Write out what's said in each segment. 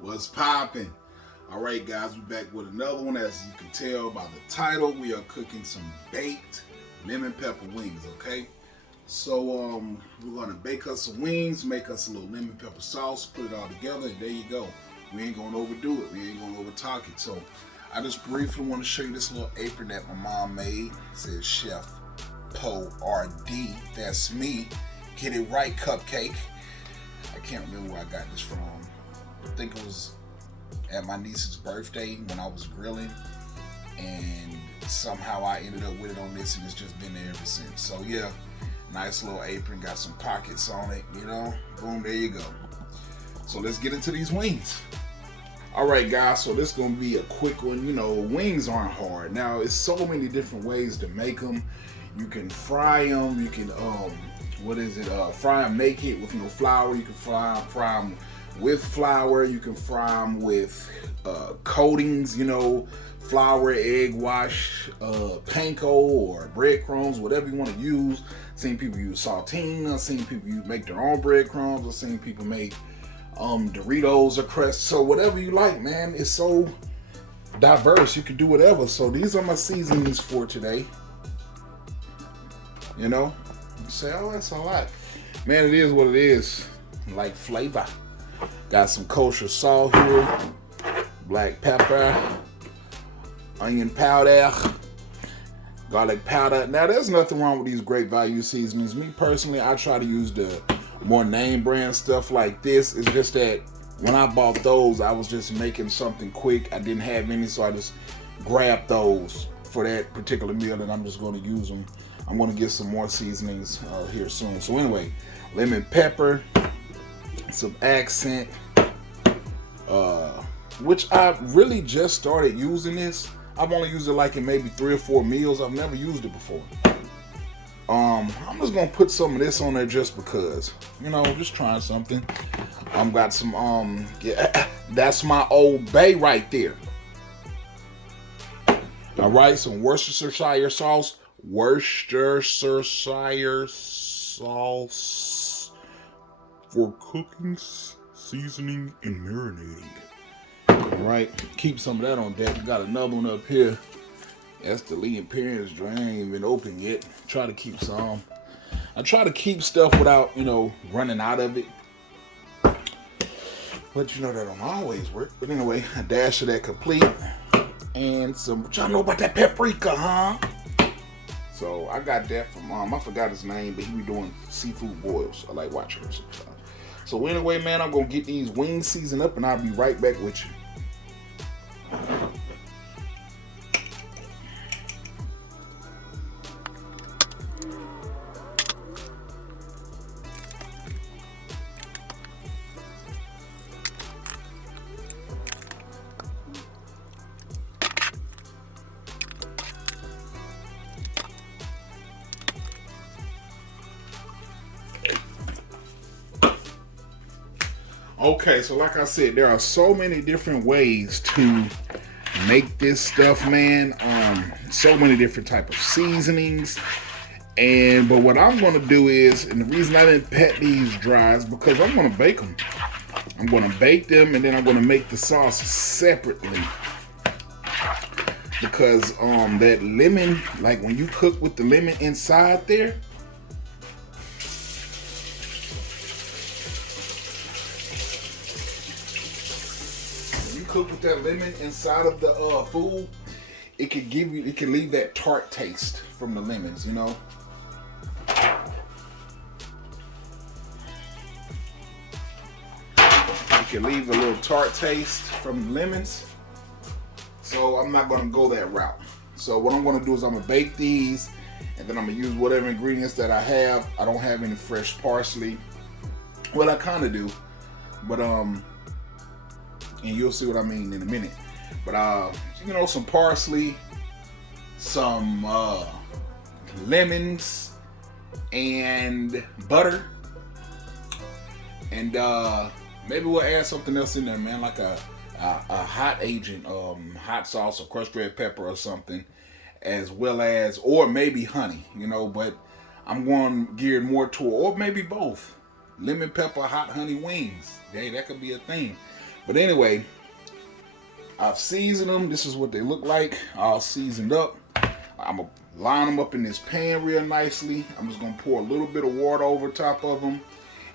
What's popping? All right, guys, we're back with another one. As you can tell by the title, we are cooking some baked lemon pepper wings. Okay, so we're gonna bake us some wings, make us a little lemon pepper sauce, put it all together, and there you go. We ain't gonna overdo it. We ain't gonna over talk it. So I just briefly want to show you this little apron that my mom made. It says Chef Poe RD. That's me. Get it right, cupcake. I can't remember where I got this from. I think it was at my niece's birthday when I was grilling, and somehow I ended up with it on this, and it's just been there ever since. So yeah, nice little apron, got some pockets on it, you know. Boom, there you go. So let's get into these wings. All right, guys, so this is gonna be a quick one. You know, wings aren't hard. Now, it's so many different ways to make them. You can fry them. You can fry them naked with flour. You can fry them with flour. You can fry them with coatings. Flour, egg wash, panko, or breadcrumbs, whatever you want to use. Seen people use saltine. I've seen people make their own breadcrumbs. I've seen people make Doritos or Crest. So whatever you like, man. It's so diverse. You can do whatever. So these are my seasonings for today. You say, oh, that's a lot. Man, it is what it is. Like flavor. Got some kosher salt here, black pepper, onion powder, garlic powder. Now, there's nothing wrong with these great value seasonings. Me personally, I try to use the more name brand stuff like this. It's just that when I bought those, I was just making something quick. I didn't have any, so I just grabbed those for that particular meal, and I'm just going to use them. I'm going to get some more seasonings here soon. So anyway, lemon pepper, some accent, which I really just started using this. I've only used it like in maybe 3 or 4 meals. I've never used it before. I'm just gonna put some of this on there just because, just trying something. Got some that's my Old Bay right there. All right, some Worcestershire sauce for cooking, seasoning, and marinating. All right, keep some of that on deck. We got another one up here. That's the Lee Imperial's drain. Ain't even open yet. Try to keep some. I try to keep stuff without, running out of it. But that don't always work. But anyway, a dash of that complete. And some, what y'all know about that paprika, huh? So I got that from I forgot his name, but he be doing seafood boils. I like watching him sometimes. So anyway, man, I'm gonna get these wings seasoned up, and I'll be right back with you. Okay, so like I said, there are so many different ways to make this stuff, man. So many different type of seasonings. But what I'm going to do is, and the reason I didn't pat these dry is because I'm going to bake them. I'm going to bake them, and then I'm going to make the sauce separately. Because that lemon, like when you cook with the lemon inside there, cook with that lemon inside of the food, it can leave that tart taste from the lemons, It can leave a little tart taste from the lemons. So I'm not gonna go that route. So what I'm gonna do is I'm gonna bake these, and then I'm gonna use whatever ingredients that I have. I don't have any fresh parsley. Well, I kind of do, but and you'll see what I mean in a minute. But some parsley, some lemons, and butter, and maybe we'll add something else in there, man, like a hot agent, hot sauce or crushed red pepper or something, as well as, or maybe honey, But I'm going geared more toward, or maybe both. lemon pepper hot honey wings. Hey, that could be a thing. But anyway, I've seasoned them. This is what they look like, all seasoned up. I'm going to line them up in this pan real nicely. I'm just going to pour a little bit of water over top of them.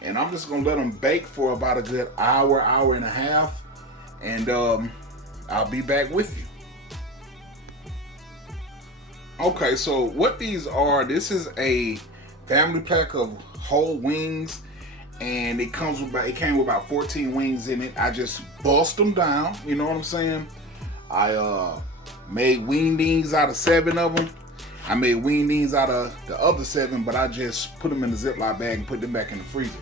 And I'm just going to let them bake for about a good hour, hour and a half. And I'll be back with you. Okay, so what these are, this is a family pack of whole wings. And it came with about 14 wings in it. I just bust them down, you know what I'm saying? I made wingdings out of 7 of them. I made wingdings out of the other 7, but I just put them in the Ziploc bag and put them back in the freezer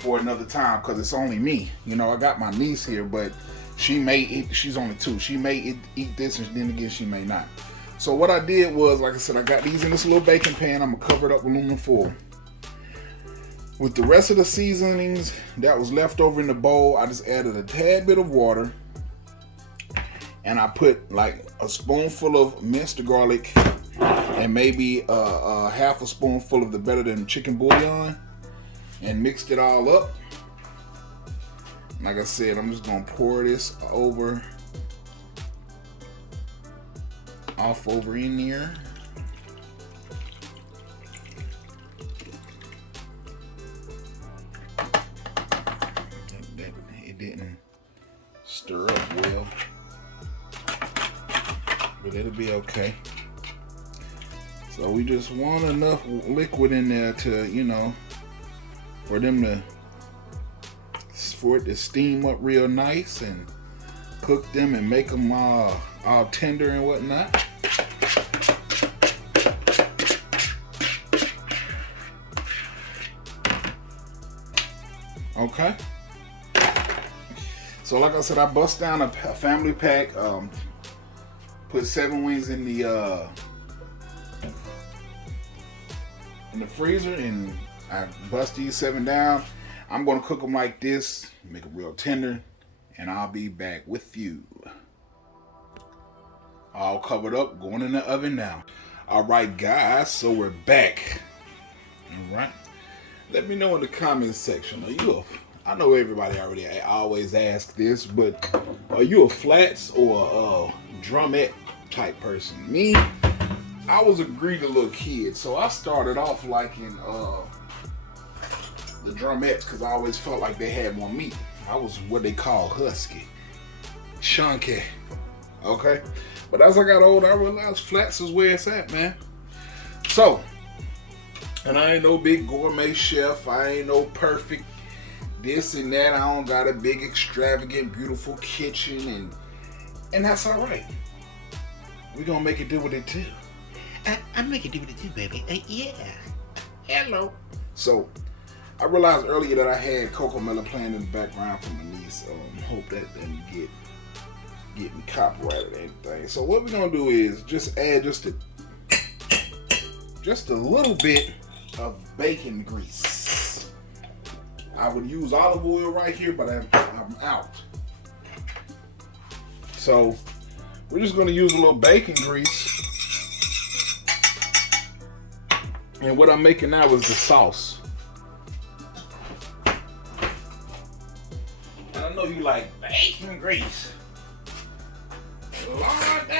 for another time, because it's only me. You know, I got my niece here, but she may eat, she's only 2. She may eat this, and then again, she may not. So what I did was, like I said, I got these in this little baking pan. I'm gonna cover it up with aluminum foil. With the rest of the seasonings that was left over in the bowl, I just added a tad bit of water. And I put like a spoonful of minced garlic and maybe half a spoonful of the Better Than Chicken bouillon, and mixed it all up. Like I said, I'm just gonna pour this off over in there. It didn't stir up well, but it'll be okay. So we just want enough liquid in there to, you know, for it to steam up real nice and cook them and make them all tender and whatnot. Okay. So like I said, I bust down a family pack, put 7 wings in the freezer, and I bust these 7 down. I'm gonna cook them like this, make them real tender, and I'll be back with you. All covered up, going in the oven now. All right, guys, so we're back. All right. Let me know in the comments section, I know everybody always asks this, but are you a flats or a drumette type person? Me, I was a greedy little kid, so I started off liking the drumettes because I always felt like they had more meat. I was what they call husky, chunky, okay? But as I got older, I realized flats is where it's at, man. So, and I ain't no big gourmet chef. I ain't no perfect this and that. I don't got a big, extravagant, beautiful kitchen, and that's all right. We gonna make it do what it do. I'm making it do what it do, baby. Yeah. Hello. So, I realized earlier that I had CoComelon playing in the background for my niece. Hope that didn't get me copyrighted or anything. So what we're gonna do is just add just a little bit of bacon grease. I would use olive oil right here, but I'm out. So we're just gonna use a little bacon grease. And what I'm making now is the sauce. And I know you like bacon grease. Lord,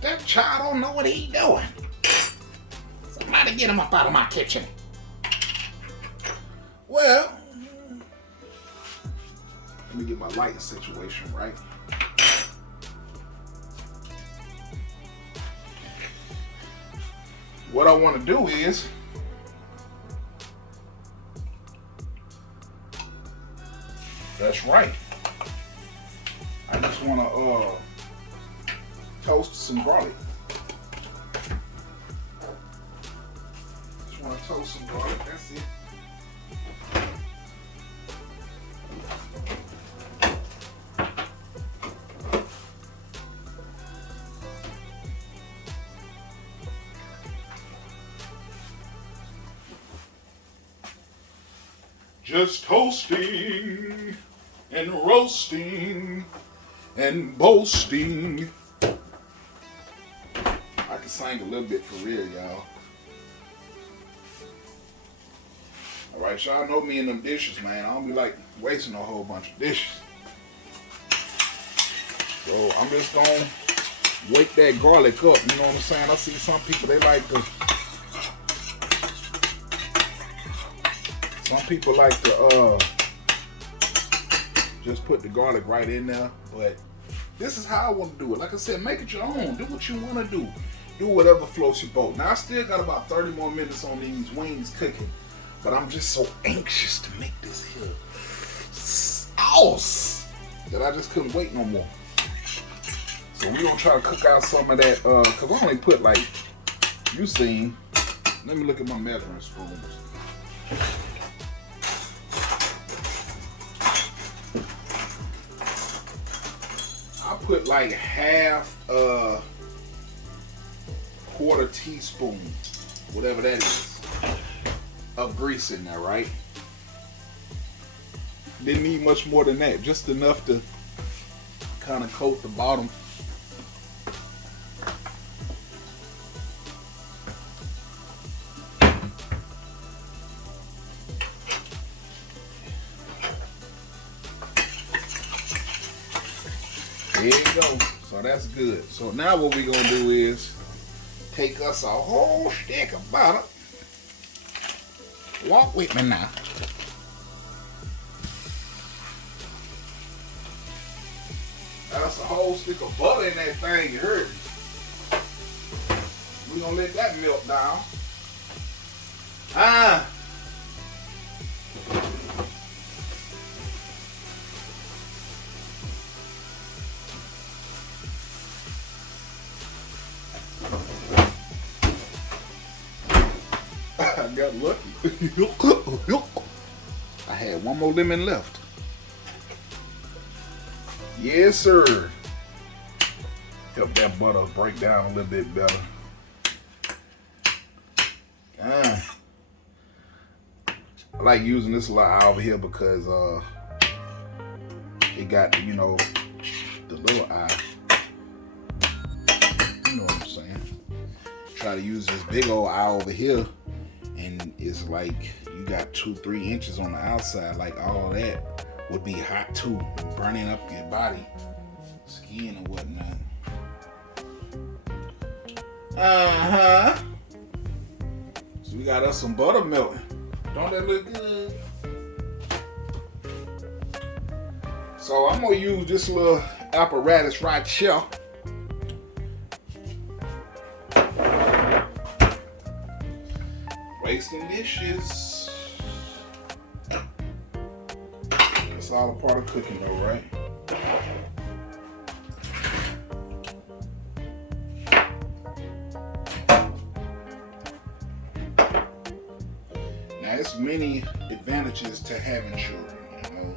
that child don't know what he doing. Somebody get him up out of my kitchen. Well, let me get my lighting situation right. What I want to do is that's right. I just want to toast some garlic. Just want to toast some garlic. That's it. Just toasting and roasting and boasting. I can sing a little bit for real, y'all. All right, y'all know me in them dishes, man. I don't be like wasting a whole bunch of dishes. So I'm just gonna wake that garlic up. You know what I'm saying? I see some people, they like to. Some people like to just put the garlic right in there, but this is how I want to do it. Like I said, make it your own. Do what you want to do. Do whatever floats your boat. Now I still got about 30 more minutes on these wings cooking, but I'm just so anxious to make this here sauce that I just couldn't wait no more. So we're gonna try to cook out some of that, cause I only put like, you seen. Let me look at my measuring spoons. I put like half a quarter teaspoon, whatever that is, of grease in there, right? Didn't need much more than that, just enough to kind of coat the bottom. There you go. So that's good. So now what we're gonna do is take us a whole stick of butter. Walk with me now. That's a whole stick of butter in that thing, you heard me. We're gonna let that melt down. I got lucky. I had one more lemon left. Yes, sir. Help that butter break down a little bit better. I like using this a lot over here because it got, you know, the little eye. You know what I'm saying? Try to use this big old eye over here, and it's like you got 2-3 inches on the outside. Like all that would be hot too, burning up your body, skin and whatnot. So we got us some butter melting. Don't that look good? So I'm gonna use this little apparatus right here. Wasting dishes. That's all a part of cooking though, right? Now, there's many advantages to having children, you know.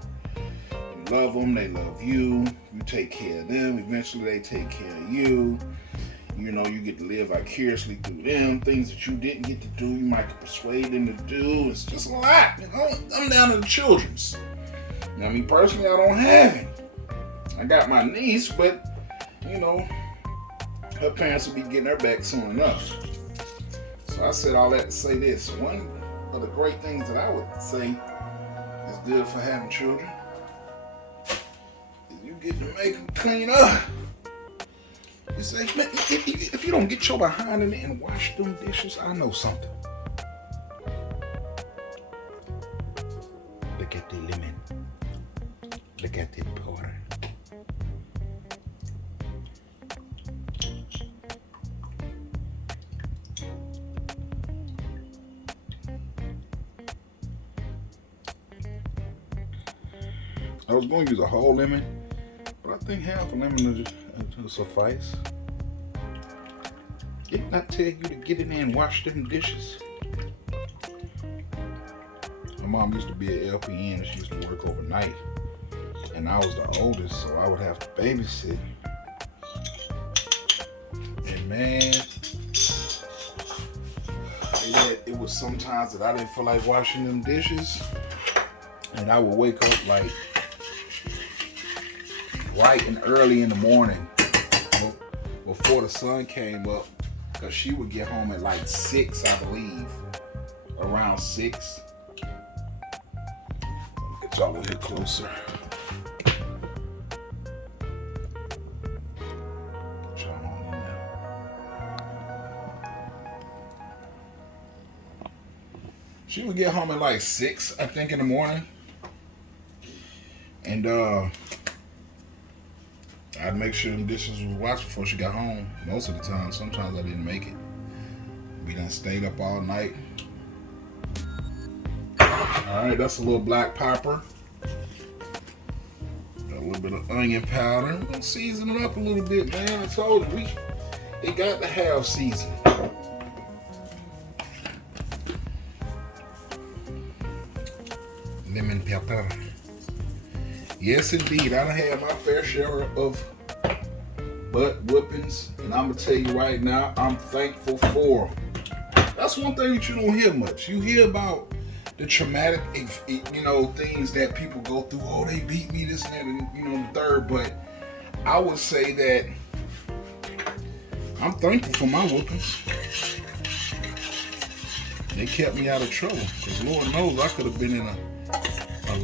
You love them, they love you, you take care of them, eventually they take care of you. You know, you get to live vicariously through them. Things that you didn't get to do, you might persuade them to do. It's just a lot, you know. I'm down to the children's. Now, me personally, I don't have it. I got my niece, but, you know, her parents will be getting her back soon enough. So I said all that to say this. One of the great things that I would say is good for having children is you get to make them clean up. You say, man, if you don't get your behind in it and wash them dishes, I know something. Look at the lemon. Look at the powder. I was going to use a whole lemon, but I think half a lemon will suffice. Didn't I tell you to get in there and wash them dishes? My mom used to be an LPN and she used to work overnight. And I was the oldest, so I would have to babysit. And man, it was sometimes that I didn't feel like washing them dishes. And I would wake up like bright and early in the morning before the sun came up, because she would get home at like 6, I believe, around 6. Get y'all a little closer. Get y'all on in there. She would get home at like 6, I think, in the morning. And I'd make sure them dishes was washed before she got home. Most of the time. Sometimes I didn't make it. We done stayed up all night. Alright, that's a little black pepper. Got a little bit of onion powder. We're gonna season it up a little bit, man. I told you, it got to have seasoning. Lemon pepper. Yes, indeed. I done had my fair share of butt whoopings, and I'm gonna tell you right now, I'm thankful for them. That's one thing that you don't hear much. You hear about the traumatic, things that people go through. Oh, they beat me, this and that, and the third. But I would say that I'm thankful for my whoopings. They kept me out of trouble, because Lord knows I could have been in a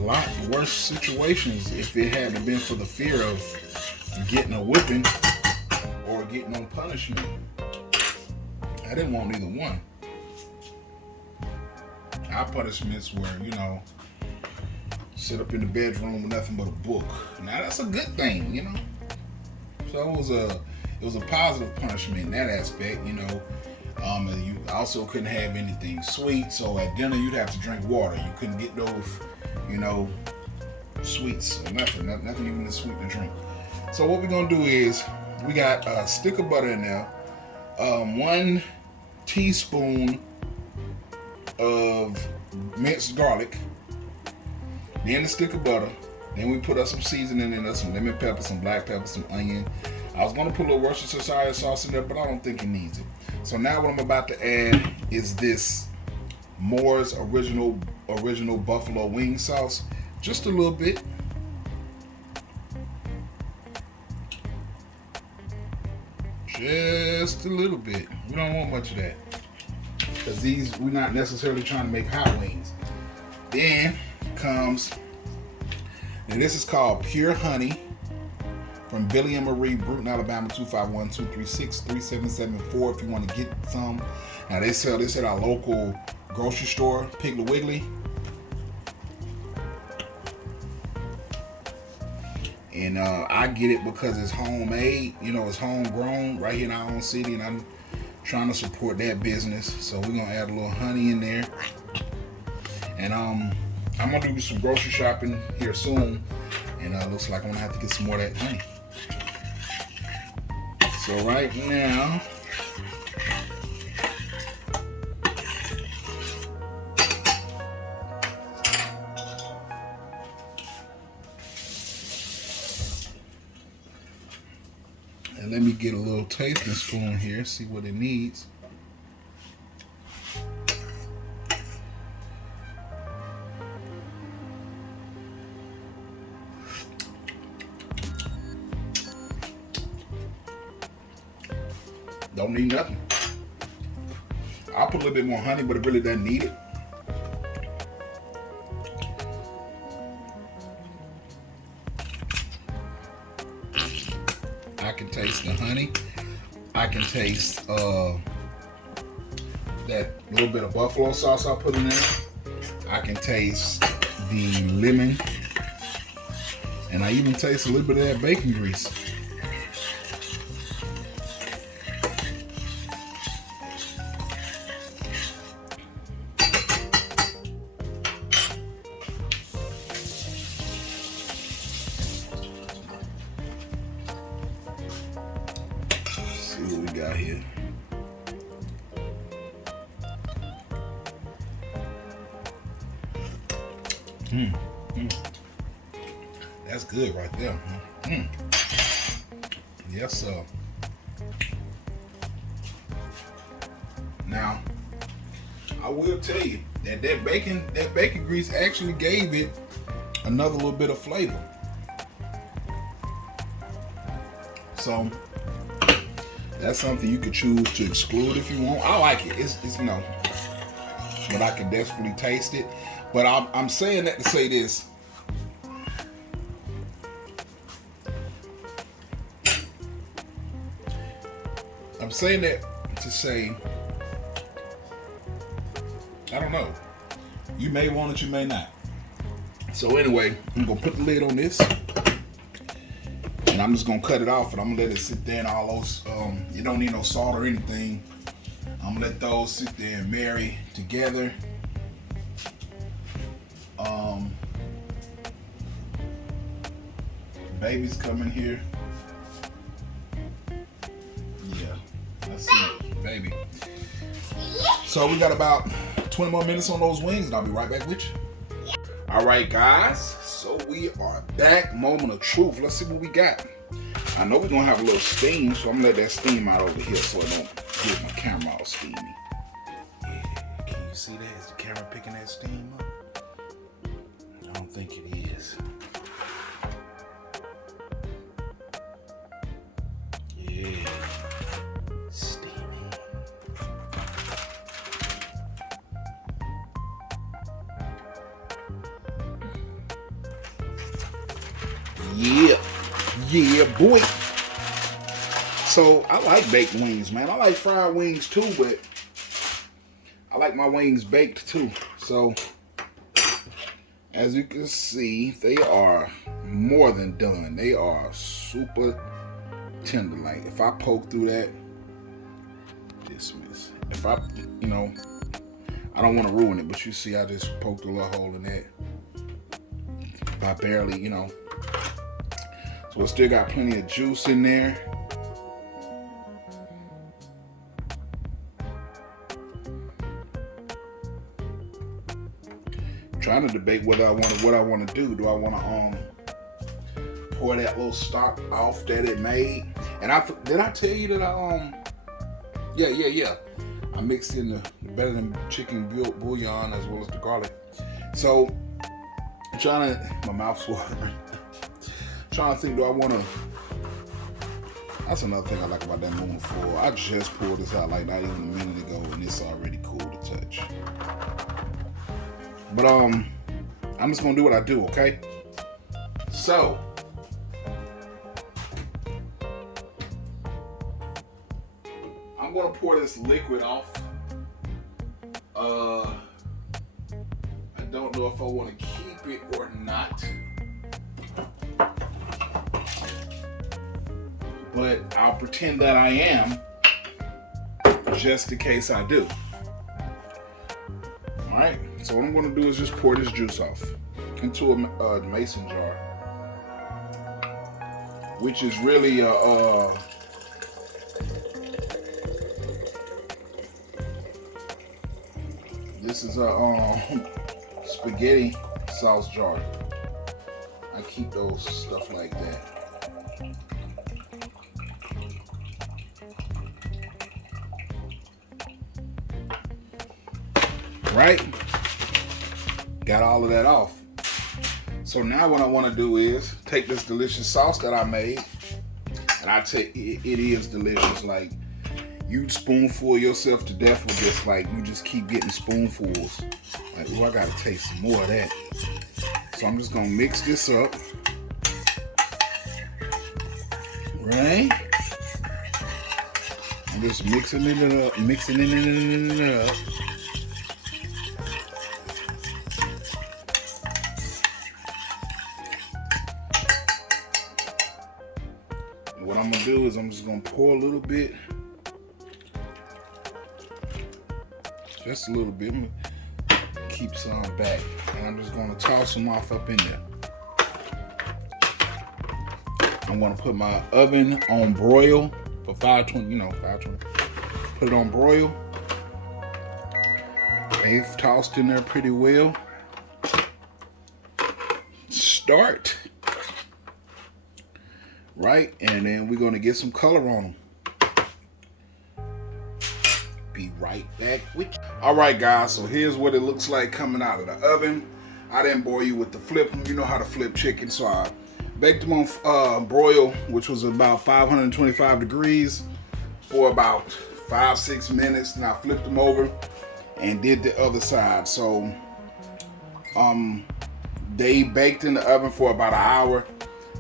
lot worse situations if it hadn't been for the fear of getting a whipping or getting on punishment. I didn't want either one. Our punishments were, sit up in the bedroom with nothing but a book. Now that's a good thing, So it was a positive punishment in that aspect, You also couldn't have anything sweet, so at dinner you'd have to drink water. You couldn't get those, sweets or nothing even sweet to drink. So what we're gonna do is we got a stick of butter in there, 1 teaspoon of minced garlic, then a stick of butter, then we put up some seasoning in there, some lemon pepper, some black pepper, some onion. I was gonna put a little Worcestershire sauce in there, but I don't think it needs it. So now what I'm about to add is this Moore's original buffalo wing sauce, just a little bit. Just a little bit. We don't want much of that, because we're not necessarily trying to make hot wings. Then comes, and this is called Pure Honey from Billy and Marie, Bruton, Alabama, 251-236-3774 if you want to get some. Now they sell this at our local grocery store, Piggly Wiggly. And I get it because it's homemade, it's homegrown right here in our own city, and I'm trying to support that business. So we're gonna add a little honey in there. And I'm gonna do some grocery shopping here soon, and looks like I'm gonna have to get some more of that honey. So right now, and let me get a little tasting spoon here, see what it needs. Don't need nothing. I'll put a little bit more honey, but it really doesn't need it. I can taste the honey. I can taste that little bit of buffalo sauce I put in there. I can taste the lemon. And I even taste a little bit of that bacon grease. See what we got here. That's good right there. Yes, sir. Now, I will tell you that bacon grease actually gave it another little bit of flavor. So that's something you could choose to exclude if you want. I like it. It's but I can definitely taste it. But I'm saying that to say this: I'm saying that to say, I don't know. You may want it, you may not. So anyway, I'm gonna put the lid on this, and I'm just gonna cut it off, and I'm gonna let it sit there and all those. You don't need no salt or anything. I'm gonna let those sit there and marry together. Baby's coming here. Yeah, let's see, baby. So we got about 20 more minutes on those wings, and I'll be right back with you. All right, guys. So we are back. Moment of truth. Let's see what we got. I know we're gonna have a little steam, so I'm gonna let that steam out over here so it don't get my camera all steamy. Yeah, can you see that? Is the camera picking that steam up? I don't think it is. Yeah, steamy. Yeah, boy. So I like baked wings, man. I like fried wings too, but I like my wings baked too. So as you can see, they are more than done. They are super tender. Like if I poke through that, dismiss. If I, I don't want to ruin it, but you see I just poked a little hole in that by barely, So it still got plenty of juice in there. Trying to debate what I want to do. Do I want to pour that little stock off that it made? And did I tell you that yeah. I mixed in the better than chicken bouillon as well as the garlic. So I'm trying to, my mouth's watering. Trying to think, do I want to? That's another thing I like about that Moon 4. I just pulled this out like not even a minute ago, and it's already cool to touch. But I'm just gonna do what I do, okay? So I'm gonna pour this liquid off. I don't know if I want to keep it or not. But I'll pretend that I am, just in case I do. All right, so what I'm gonna do is just pour this juice off into a mason jar, which is really this is a spaghetti sauce jar. I keep those stuff like that. Right? Got all of that off. So now what I want to do is take this delicious sauce that I made, and I take it is delicious. Like you spoonful yourself to death with this. Like you just keep getting spoonfuls. Like, oh, I gotta taste some more of that. So I'm just gonna mix this up. Right? I'm just mixing it up, mixing it up. What I'm gonna do is I'm just gonna pour a little bit, just a little bit. I'm gonna keep some back, and I'm just gonna toss them off up in there. I'm gonna put my oven on broil for 520. 520. Put it on broil. They've tossed in there pretty well. Start. Right, and then we're gonna get some color on them. Be right back with you. All right, guys, so here's what it looks like coming out of the oven. I didn't bore you with the flip. You know how to flip chicken, so I baked them on broil, which was about 525 degrees for about 5-6 minutes. And I flipped them over and did the other side. So they baked in the oven for about an hour.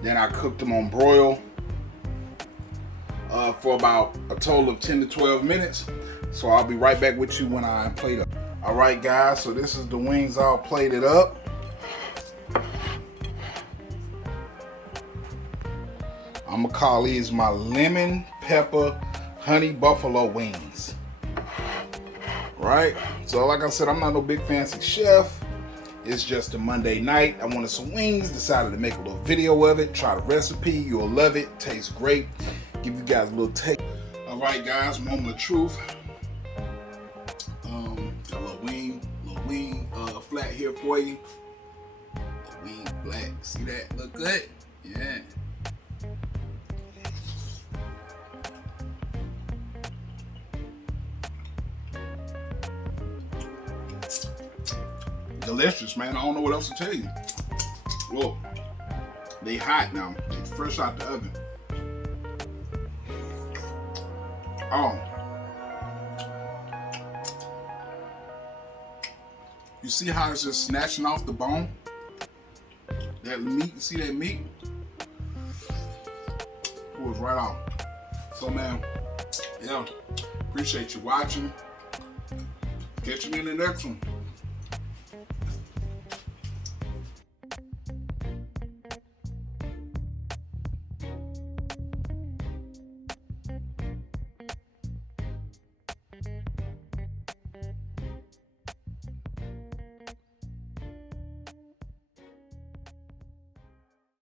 Then I cooked them on broil for about a total of 10 to 12 minutes. So I'll be right back with you when I plate up. All right, guys, so this is the wings all plated up. I'm gonna call these my lemon pepper honey buffalo wings. Right? So like I said, I'm not no big fancy chef. It's just a Monday night. I wanted some wings, decided to make a little video of it, try the recipe. You'll love it, tastes great. Give you guys a little taste. All right, guys, moment of truth. Got a little wing flat here for you. A wing flat, see that? Look good? Yeah. Delicious, man. I don't know what else to tell you. Whoa. They hot now. They fresh out the oven. Oh. You see how it's just snatching off the bone? That meat, you see that meat? Pulls right off. So man, yeah, appreciate you watching. Catch you in the next one.